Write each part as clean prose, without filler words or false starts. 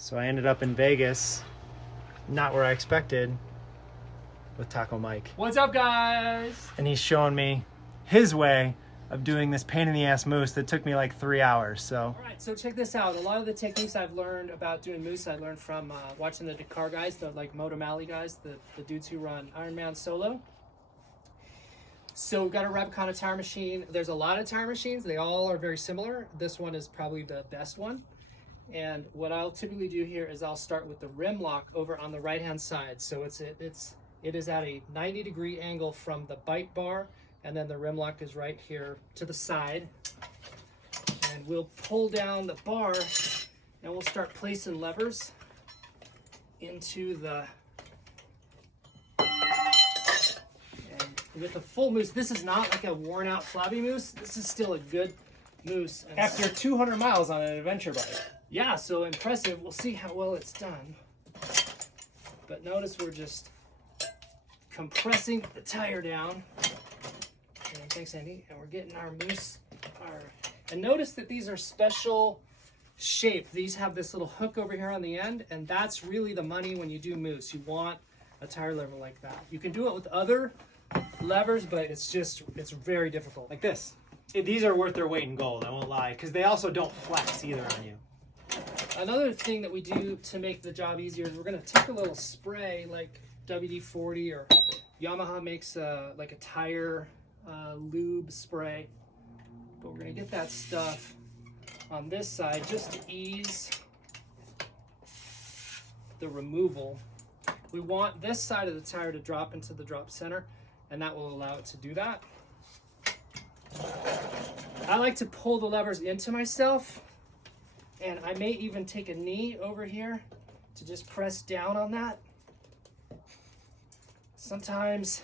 So I ended up in Vegas, not where I expected, with Taco Mike. What's up, guys? And he's showing me his way of doing this pain in the ass mousse that took me like 3 hours. So All right, so check this out. A lot of the techniques I've learned about doing mousse, I learned from watching the Dakar guys, the like Moto Mally guys, the dudes who run Ironman solo. So we've got a Rabaconda tire machine. There's a lot of tire machines. They all are very similar. This one is probably the best one. And what I'll typically do here is I'll start with the rim lock over on the right-hand side. So it is at a 90-degree angle from the bite bar, and then the rim lock is right here to the side. And we'll pull down the bar, and we'll start placing levers into the. And with a full mousse, this is not like a worn-out flabby mousse. This is still a good mousse. And after 200 miles on an adventure bike. yeah, so impressive. We'll see how well it's done. But notice we're just compressing the tire down. And thanks, Andy. And we're getting our mousse. And notice that these are special shape. These have this little hook over here on the end, and that's really the money when you do mousse. You want a tire lever like that. You can do it with other levers, but it's very difficult. Like this. These are worth their weight in gold, I won't lie, because they also don't flex either on you. Another thing that we do to make the job easier is we're going to take a little spray like WD-40 or Yamaha makes like a tire lube spray. But we're going to get that stuff on this side just to ease the removal. We want this side of the tire to drop into the drop center, and that will allow it to do that. I like to pull the levers into myself, and I may even take a knee over here to just press down on that. Sometimes,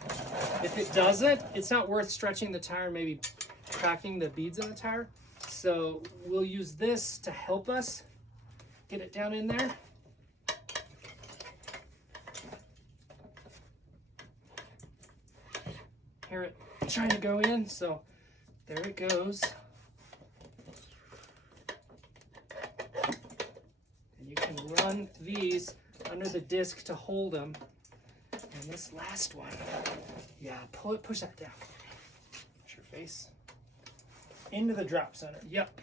if it doesn't, it's not worth stretching the tire, maybe cracking the beads in the tire. So we'll use this to help us get it down in there. Hear it trying to go in, so there it goes. And you can run these under the disc to hold them. And this last one, yeah, push that down. Push your face into the drop center. Yep.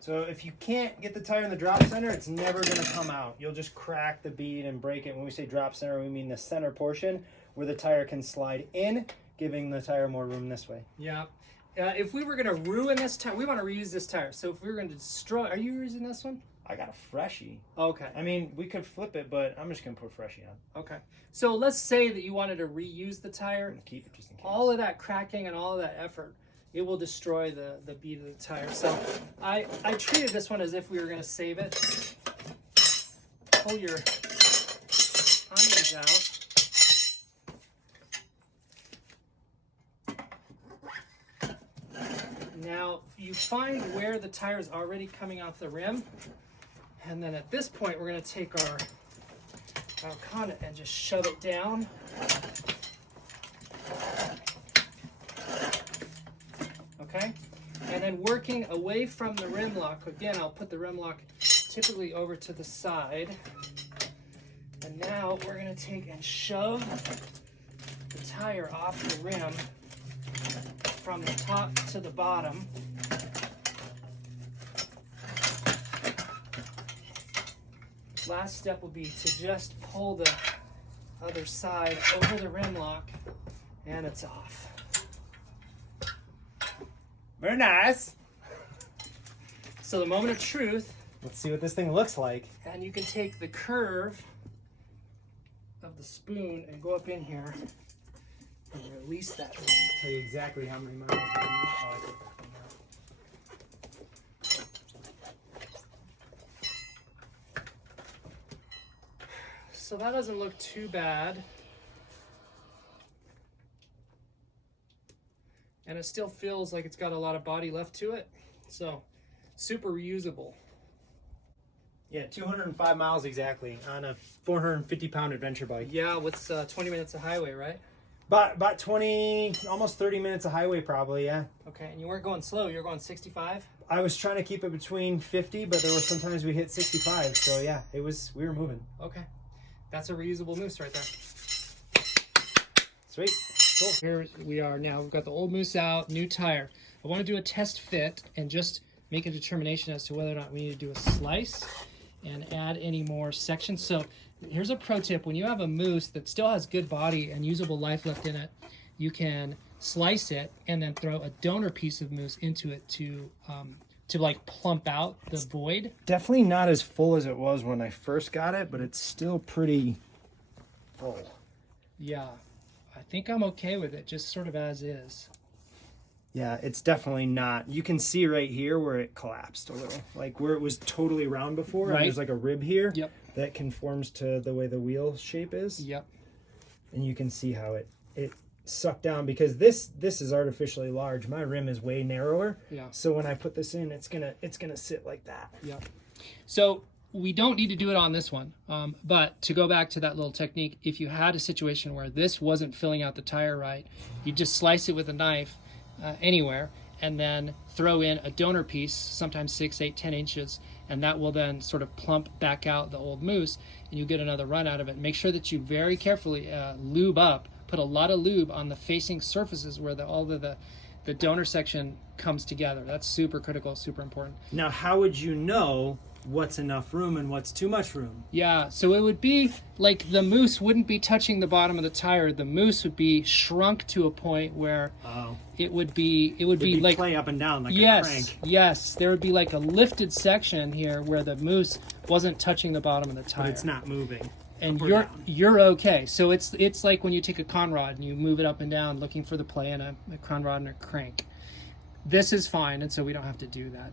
So if you can't get the tire in the drop center, it's never going to come out. You'll just crack the bead and break it. When we say drop center, we mean the center portion where the tire can slide in, giving the tire more room this way. Yeah. If we were going to ruin this tire, we want to reuse this tire. So if we were going to destroy, are you using this one? I got a freshie. Okay. I mean, we could flip it, but I'm just going to put freshie on. Okay. So let's say that you wanted to reuse the tire. I'm going to keep it just in case. All of that cracking and all of that effort, it will destroy the bead of the tire. So I treated this one as if we were going to save it. Pull your irons out. Now you find where the tire is already coming off the rim, and then at this point we're going to take our Rabaconda and just shove it down. Okay, and then working away from the rim lock, again I'll put the rim lock typically over to the side, and now we're going to take and shove the tire off the rim from the top to the bottom. Last step will be to just pull the other side over the rim lock, and it's off. Very nice. So the moment of truth, Let's see what this thing looks like. and you can take the curve of the spoon and go up in here and release that thing. Tell you exactly how many miles we're going. Oh, I took that thing out. So that doesn't look too bad. And it still feels like it's got a lot of body left to it. So super reusable. Yeah, 205 miles exactly on a 450-pound adventure bike. Yeah, with 20 minutes of highway, right? About 20, almost 30 minutes of highway probably, yeah. Okay, and you weren't going slow. You were going 65? I was trying to keep it between 50, but there were sometimes we hit 65. So yeah, we were moving. Okay. That's a reusable Mousse right there. Sweet. Cool. Here we are now. We've got the old Mousse out, new tire. I want to do a test fit and just make a determination as to whether or not we need to do a slice and add any more sections. So here's a pro tip. When you have a Mousse that still has good body and usable life left in it, you can slice it and then throw a donor piece of Mousse into it to like plump out the void. Definitely not as full as it was when I first got it, but it's still pretty full. Yeah, I think I'm okay with it, just sort of as is. Yeah, it's definitely not. You can see right here where it collapsed a little. Like where it was totally round before, Right. and there's like a rib here Yep. that conforms to the way the wheel shape is. Yep. And you can see how it sucked down because this is artificially large. My rim is way narrower. Yeah. So when I put this in, it's gonna sit like that. Yep. So we don't need to do it on this one, but to go back to that little technique, if you had a situation where this wasn't filling out the tire right, you just slice it with a knife anywhere and then throw in a donor piece, sometimes 6, 8, 10 inches, and that will then sort of plump back out the old Mousse and you get another run out of it. Make sure that you very carefully lube up, put a lot of lube on the facing surfaces where all the donor section comes together. That's super critical, super important. Now, how would you know what's enough room and what's too much room? Yeah, so it would be like the Mousse wouldn't be touching the bottom of the tire. The Mousse would be shrunk to a point where it would be like play up and down like yes, a crank. Yes, there would be like a lifted section here where the Mousse wasn't touching the bottom of the tire. But it's not moving. And up or down. you're okay. So it's like when you take a conrod and you move it up and down looking for the play in a conrod and a crank. This is fine, and so we don't have to do that.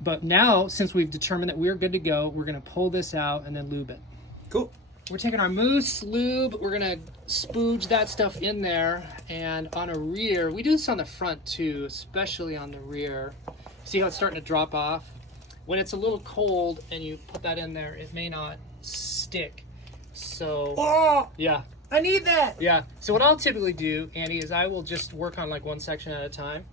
But now, since we've determined that we're good to go, we're going to pull this out and then lube it. Cool. We're taking our Mousse lube, we're going to spooge that stuff in there, and on a rear, we do this on the front too, especially on the rear. See how it's starting to drop off? When it's a little cold and you put that in there, it may not stick. So, Oh, yeah. I need that. Yeah. So what I'll typically do, Andy, is I will just work on like one section at a time.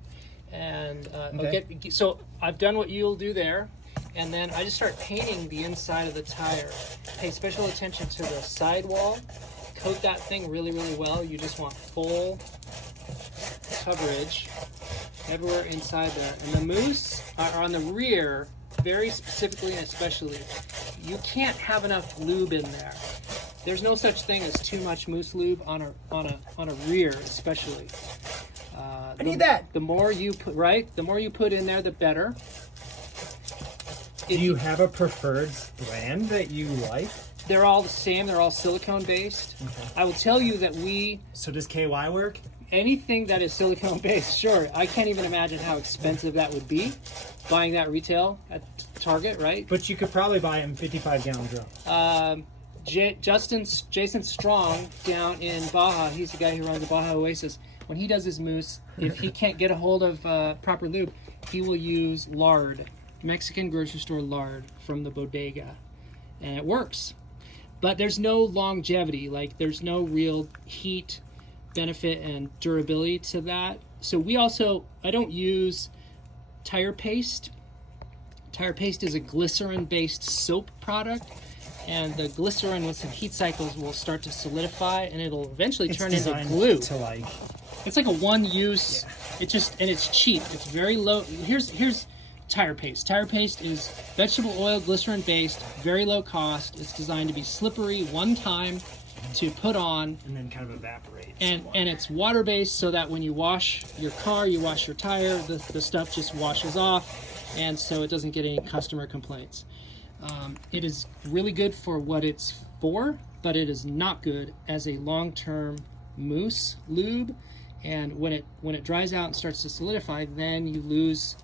And Okay. so I've done what you'll do there, and then I just start painting the inside of the tire. Pay special attention to the sidewall. Coat that thing really, really well. You just want full coverage everywhere inside there. And the Mousse are on the rear, very specifically and especially. You can't have enough lube in there. There's no such thing as too much Mousse lube on a rear, especially. I need that. The more you put the more you put in there, the better. Do you have a preferred brand that you like? They're all the same. They're all silicone based. Okay. I will tell you that So does KY work? anything that is silicone based, sure. I can't even imagine how expensive that would be. Buying that retail at Target, right? But you could probably buy it in 55-gallon drums. Jason Strong down in Baja, he's the guy who runs the Baja Oasis. When he does his Mousse, if he can't get a hold of proper lube, he will use Lard, Mexican grocery store Lard from the Bodega, and it works. But there's no longevity, like there's no real heat benefit and durability to that. So I don't use tire paste. Tire paste is a glycerin-based soap product. And the glycerin with some heat cycles will start to solidify, and it'll eventually turn into glue. It's like a one-use. Yeah. It's cheap. It's very low. Here's tire paste. Tire paste is vegetable oil, glycerin-based, very low cost. It's designed to be slippery one time to put on, and then kind of evaporate. and it's water-based, so that when you wash your car, you wash your tire, the stuff just washes off, and so it doesn't get any customer complaints. It is really good for what it's for, but it is not good as a long-term Mousse lube. And when it dries out and starts to solidify, then you lose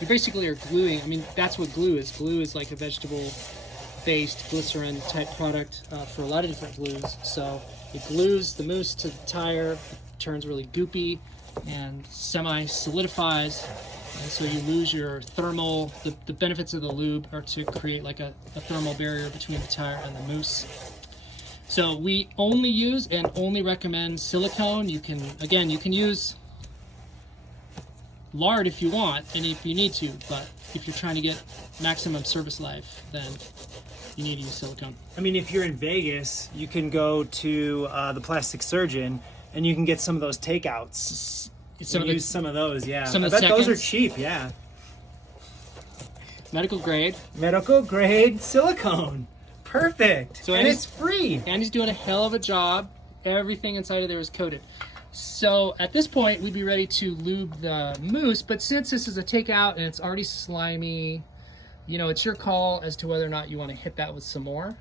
you basically are gluing. I mean, that's what glue is. Glue is like a vegetable-based glycerin type product for a lot of different glues. So it glues the Mousse to the tire, turns really goopy, and semi-solidifies. And so you lose your thermal, the benefits of the lube are to create like a thermal barrier between the tire and the Mousse. So we only use and only recommend silicone. You can use lard if you want and if you need to, but if you're trying to get maximum service life, then you need to use silicone. I mean, if you're in Vegas, you can go to the plastic surgeon and you can get some of those takeouts. Use some of those, yeah. I bet those are cheap, yeah. Medical grade. Medical grade silicone. Perfect. So and it's free. And he's doing a hell of a job. Everything inside of there is coated. So at this point, we'd be ready to lube the Mousse, but since this is a takeout and it's already slimy, you know, it's your call as to whether or not you want to hit that with some more.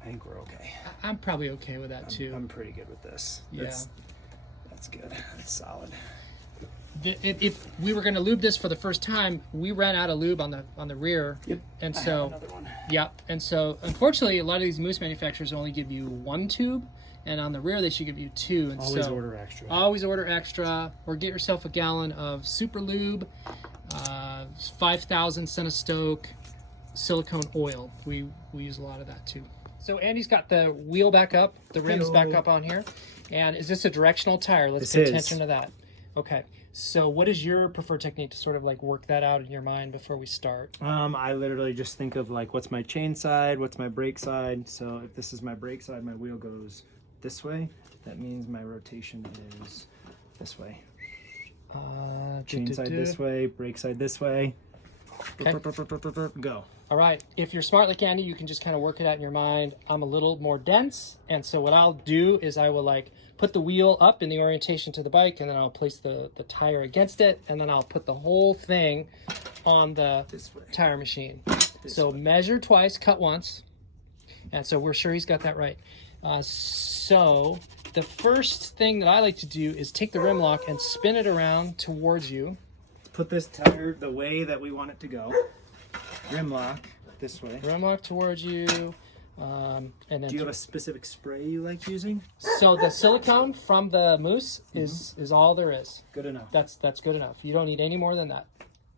I think we're okay. I'm probably okay with that too. I'm pretty good with this. Yeah. That's good. That's solid. If we were going to lube this for the first time, we ran out of lube on the rear. Yep. And I so have another one. Yeah. And so unfortunately, a lot of these Mousse manufacturers only give you one tube, and on the rear they should give you two. And always order extra. Always order extra, or get yourself a gallon of super lube, 5,000 Centistoke silicone oil. We use a lot of that too. So Andy's got the wheel back up, the rims back up on here. And is this a directional tire? Let's pay attention to that. Okay. So what is your preferred technique to sort of like work that out in your mind before we start? I literally just think of like, what's my chain side? What's my brake side? So if this is my brake side, my wheel goes this way. That means my rotation is this way. Chain side this way, brake side this way. Okay. Go. All right. If you're smart like Andy, you can just kind of work it out in your mind. I'm a little more dense, and so what I'll do is I will like put the wheel up in the orientation to the bike, and then I'll place the tire against it, and then I'll put the whole thing on the tire machine. So measure twice, cut once, and so we're sure he's got that right. So the first thing that I like to do is take the rim lock and spin it around towards you. Put this tire the way that we want it to go. Rim lock this way. Rim lock towards you. And then do you have a specific spray you like using? So the silicone from the Mousse is all there is. Good enough. That's good enough. You don't need any more than that.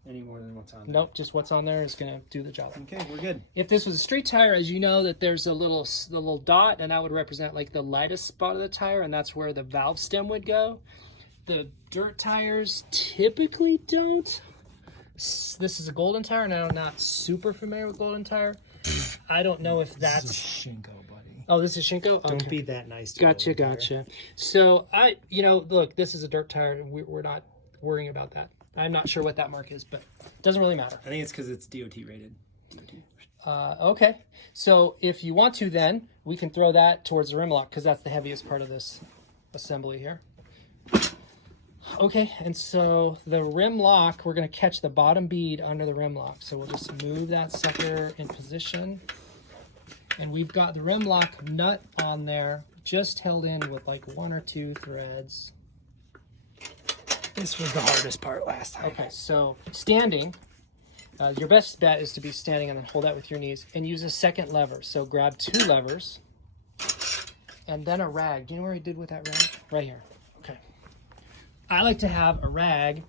Any more than what's on there? Nope, just what's on there is going to do the job. Okay, we're good. If this was a street tire, as you know, that there's the little dot, and that would represent like the lightest spot of the tire, and that's where the valve stem would go. The dirt tires typically don't. This is a golden tire, and I'm not super familiar with golden tire. I don't know if that's this is Shinko, buddy. Oh, this is Shinko? Okay. Don't be that nice to Gotcha. So look, this is a dirt tire. We're not worrying about that. I'm not sure what that mark is, but it doesn't really matter. I think it's because it's DOT rated. Okay. So if you want to, then we can throw that towards the rim lock because that's the heaviest part of this assembly here. Okay, and so the rim lock, we're going to catch the bottom bead under the rim lock. So we'll just move that sucker in position. And we've got the rim lock nut on there, just held in with like 1 or 2 threads. This was the hardest part last time. Okay, so standing, your best bet is to be standing and then hold that with your knees and use a second lever. So grab 2 levers and then a rag. Do you know where he did with that rag? Right here. Okay. I like to have a rag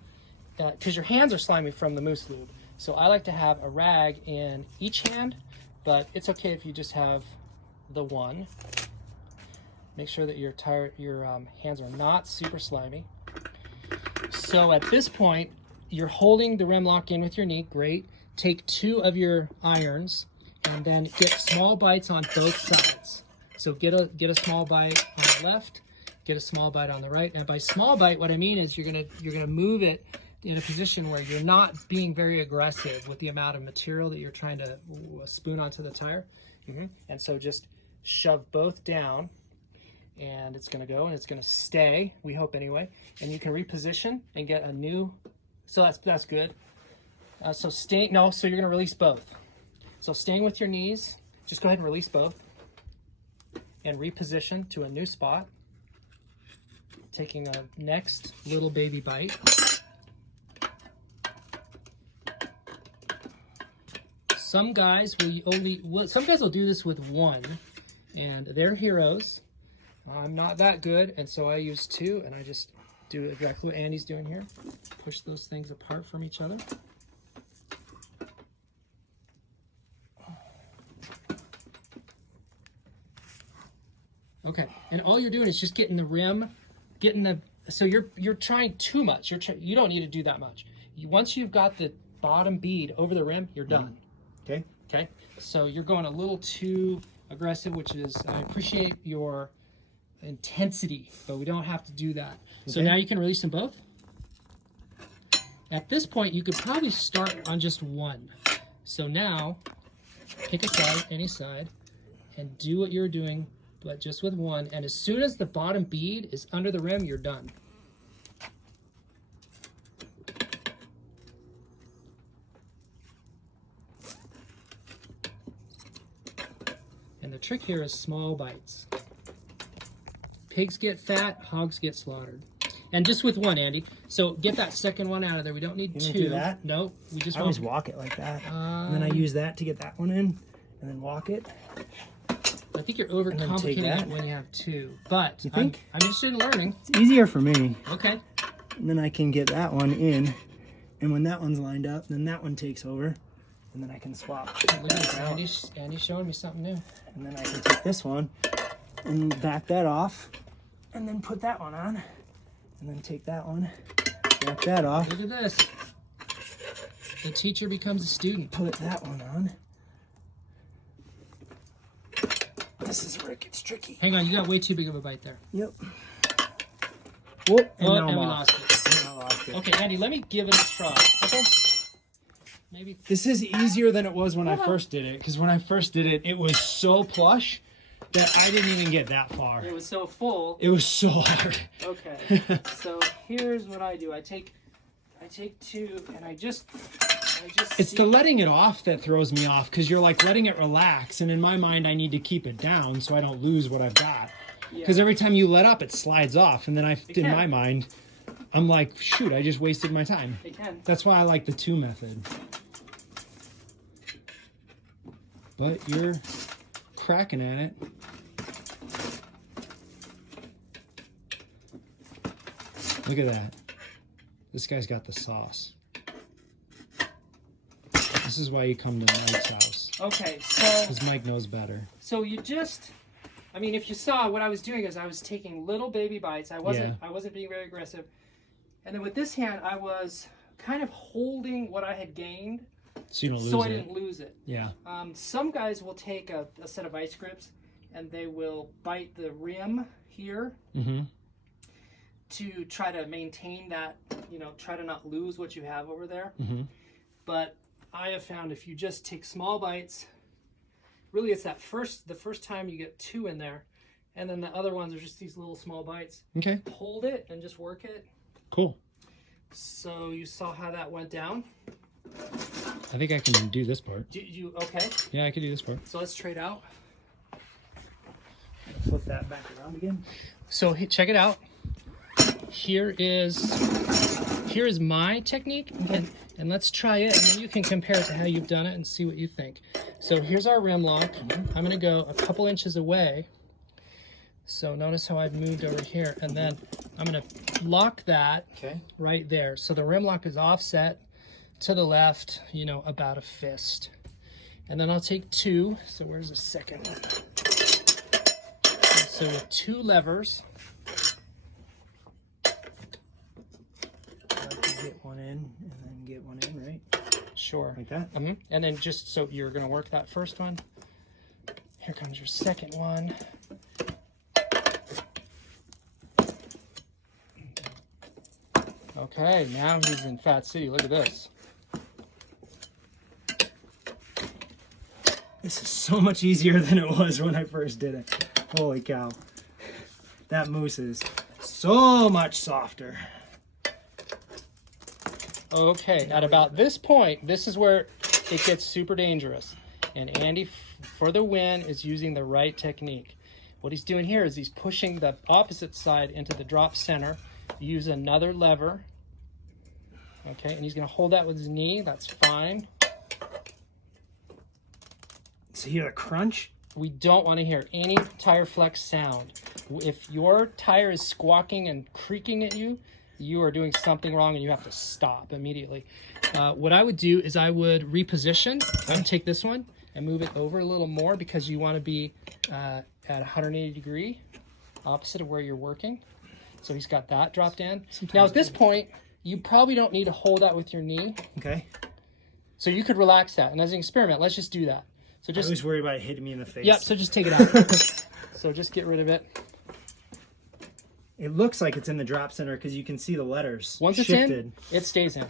because your hands are slimy from the Mousse lube. So I like to have a rag in each hand, but it's okay if you just have the one. Make sure that your hands are not super slimy. So at this point, you're holding the rim lock in with your knee. Great. Take 2 of your irons and then get small bites on both sides. So get a small bite on the left, get a small bite on the right. And by small bite, what I mean is you're gonna move it in a position where you're not being very aggressive with the amount of material that you're trying to spoon onto the tire. And so just shove both down. And it's going to go and it's going to stay, we hope anyway. And you can reposition and get a new, so that's good. So you're going to release both. So staying with your knees, just go ahead and release both. And reposition to a new spot. Taking a next little baby bite. Some guys will do this with 1, and they're heroes. I'm not that good, and so I use 2, and I just do exactly what Andy's doing here. Push those things apart from each other. Okay, and all you're doing is just getting the rim, so you're trying too much. You don't need to do that much. Once you've got the bottom bead over the rim, you're done. Okay. Okay, so you're going a little too aggressive, which is, I appreciate your intensity, but we don't have to do that. Okay. So now you can release them both. At this point, you could probably start on just one. So now, pick a side, any side, and do what you're doing, but just with one. And as soon as the bottom bead is under the rim, you're done. And the trick here is small bites. Pigs get fat, hogs get slaughtered. And just with one, Andy. So get that second one out of there. We don't need two. Do that? No, we just I always walk it like that. And then I use that to get that one in, and then walk it. I think you're overcomplicating it when you have two. But you think? I'm interested in learning. It's easier for me. Okay. And then I can get that one in, and when that one's lined up, then that one takes over, and then I can swap. Look at this. Andy's showing me something new. And then I can take this one and back that off, and then put that one on. And then take that one, back that off. Look at this. The teacher becomes a student. Put that one on. This is where it gets tricky. Hang on, you got way too big of a bite there. Yep. Whoop, and now we lost it. I lost it. Okay, Andy, let me give it a try. Okay. Maybe. This is easier than it was when I first did it, because when I first did it, it was so plush that I didn't even get that far. It was so full. It was so hard. Okay. So here's what I do. I take two and I just it's the letting it off that throws me off, because you're like letting it relax, and in my mind I need to keep it down so I don't lose what I've got. Because every time you let up, it slides off, and then in my mind, I'm like, shoot, I just wasted my time. It can. That's why I like the two method. But you're cracking at it. Look at that. This guy's got the sauce. This is why you come to Mike's house. Okay, so... Because Mike knows better. So you just... I mean, if you saw what I was doing is I was taking little baby bites. I wasn't being very aggressive. And then with this hand, I was kind of holding what I had gained. So you don't lose it. So I didn't lose it. Yeah. Some guys will take a set of vice grips and they will bite the rim here to try to maintain that, try to not lose what you have over there. But I have found if you just take small bites, really it's the first time you get two in there, and then the other ones are just these little small bites. Okay. Hold it and just work it. Cool. So you saw how that went down? I think I can do this part. Okay? Yeah, I can do this part. So let's trade out. Flip that back around again. So check it out. Here is my technique, and let's try it, and then you can compare it to how you've done it and see what you think. So here's our rim lock. I'm going to go a couple inches away. So notice how I've moved over here, and then I'm going to lock that right there. So the rim lock is offset to the left, about a fist. And then I'll take two. So where's the second one? So with two levers, get one in and then get one in, right? Sure. Like that? And then just so you're going to work that first one. Here comes your second one. Okay, now he's in Fat City. Look at this. This is so much easier than it was when I first did it. Holy cow. That mousse is so much softer. Okay, at about this point, this is where it gets super dangerous. And Andy, for the win, is using the right technique. What he's doing here is he's pushing the opposite side into the drop center. Use another lever. Okay, and he's going to hold that with his knee. That's fine. So you hear a crunch? We don't want to hear any tire flex sound. If your tire is squawking and creaking at you, you are doing something wrong and you have to stop immediately. What I would do is I would reposition. I would take this one and move it over a little more because you want to be at 180 degree. opposite of where you're working. So he's got that dropped in. Sometimes Now at this point, you probably don't need to hold that with your knee. Okay. So you could relax that. And as an experiment, let's just do that. So I just, always worry about it hitting me in the face. yep, so just take it out. So just get rid of it. It looks like it's in the drop center because you can see the letters Once it's shifted. in, it stays in.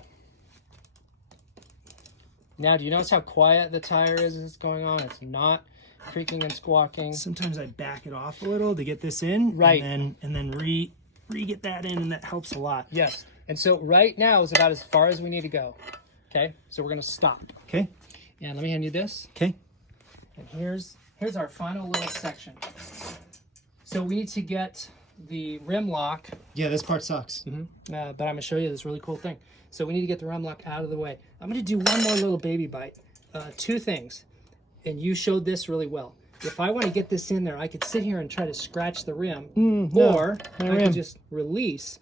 Now, do you notice how quiet the tire is as it's going on? It's not creaking and squawking. Sometimes I back it off a little to get this in, Right. and then re get that in, and that helps a lot. Yes. And so right now is about as far as we need to go. Okay, so we're gonna stop. Okay. And let me hand you this. Okay. And here's our final little section. So we need to get the rim lock, Yeah, this part sucks. but I'm gonna show you this really cool thing. So we need to get the rim lock out of the way. I'm gonna do one more little baby bite. Two things, and you showed this really well. If I want to get this in there, I could sit here and try to scratch the rim, or I rim. can just release.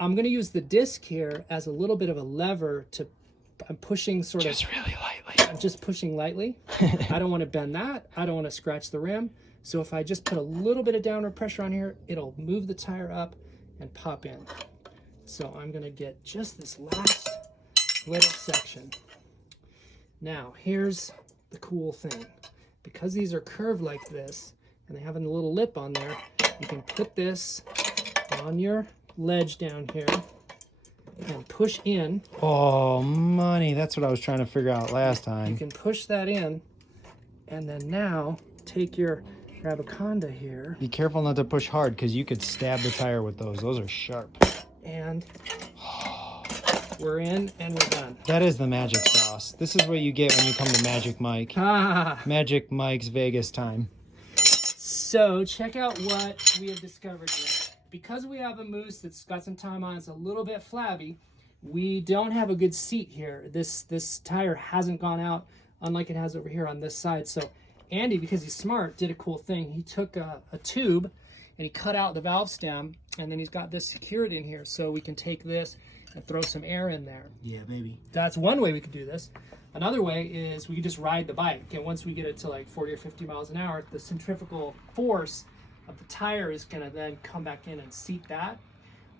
I'm gonna use the disc here as a little bit of a lever to, I'm pushing sort of. Just really lightly. I'm just pushing lightly. I don't want to bend that. I don't want to scratch the rim. So if I just put a little bit of downward pressure on here, it'll move the tire up and pop in. So I'm going to get just this last little section. Now, here's the cool thing. Because these are curved like this, and they have a little lip on there, you can put this on your ledge down here and push in. Oh, money. That's what I was trying to figure out last You time. can push that in, and then now take your Rabaconda here, Be careful not to push hard because you could stab the tire with those. Those are sharp. and we're in and we're done. That is the magic sauce. This is what you get when you come to Magic Mike. Ah, Magic Mike's Vegas time. so check out what we have discovered here. Because we have a Mousse that's got some time on, it's a little bit flabby, we don't have a good seat here. This tire hasn't gone out, unlike it has over here on this side. So Andy, because he's smart, did a cool thing. He took a tube and he cut out the valve stem, and then he's got this secured in here, so we can take this and throw some air in there. Yeah, baby. That's one way we could do this. Another way is we could just ride the bike, and once we get it to like 40 or 50 miles an hour, the centrifugal force of the tire is going to then come back in and seat that.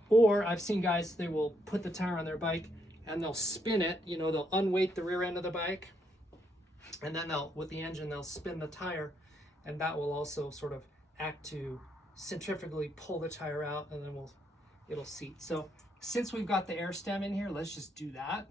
Or I've seen guys, they will put the tire on their bike and they'll spin it, you know, they'll unweight the rear end of the bike, and then they'll, with the engine, they'll spin the tire, and that will also sort of act to centrifugally pull the tire out, and then it'll seat. So since we've got the air stem in here, let's just do that.